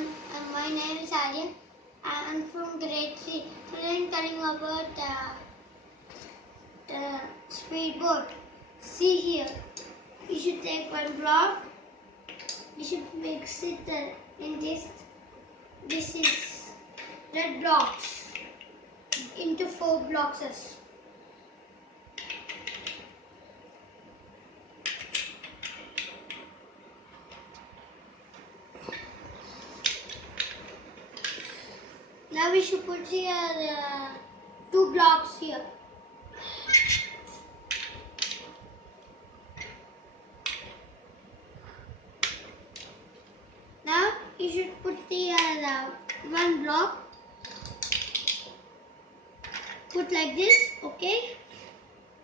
everyone. My name is Aryan. I am from grade 3. Today I am telling about the speedboat. See here. You should take one block. You should mix it in this. This is red blocks into 4 blocks. Now we should put here 2 blocks here. Now you should put the 1 block. Put like this, okay?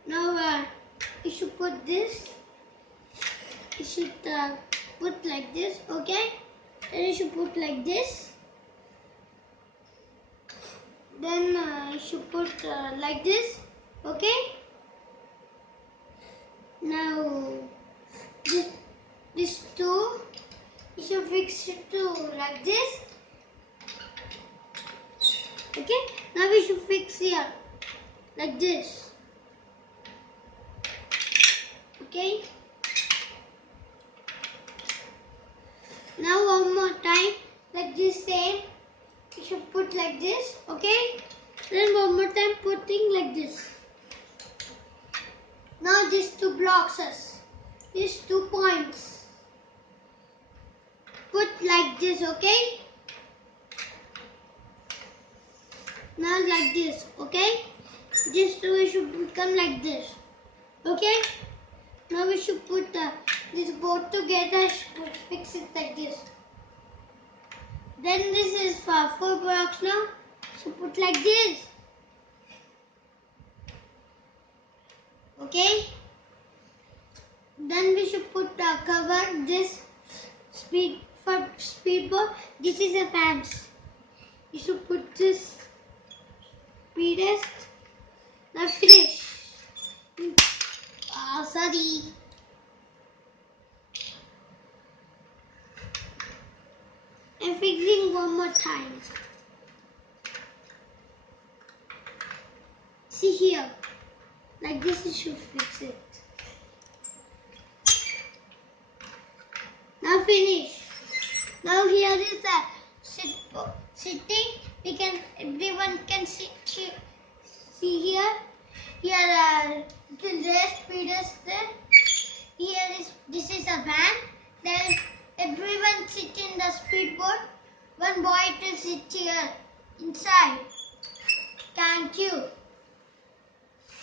Now you should put this. You should put like this, okay? Then you should put like this. Then you should put like this, okay? Now this two, you should fix it to like this, okay? Now we should fix here like this, okay? Now one more time like this same. You should put like this, okay? Then one more time putting like this. Now these 2 blocks, these 2 points. Put like this, okay? Now like this, okay? These 2 should become like this, okay? Now we should put this both together, fix it like this. Then this is for 4 blocks now. So put like this. Okay. Then we should put cover this speedboat. This is a fans. You should put this speedest. Now finish. Sorry. I'm fixing one more time. See here. Like this you should fix it. Now finish. Now here is a sitting. Everyone can see here. Here the rest speeders there. This is a van. Then everyone sit in the speedboat. One boy to sit here inside. Thank you.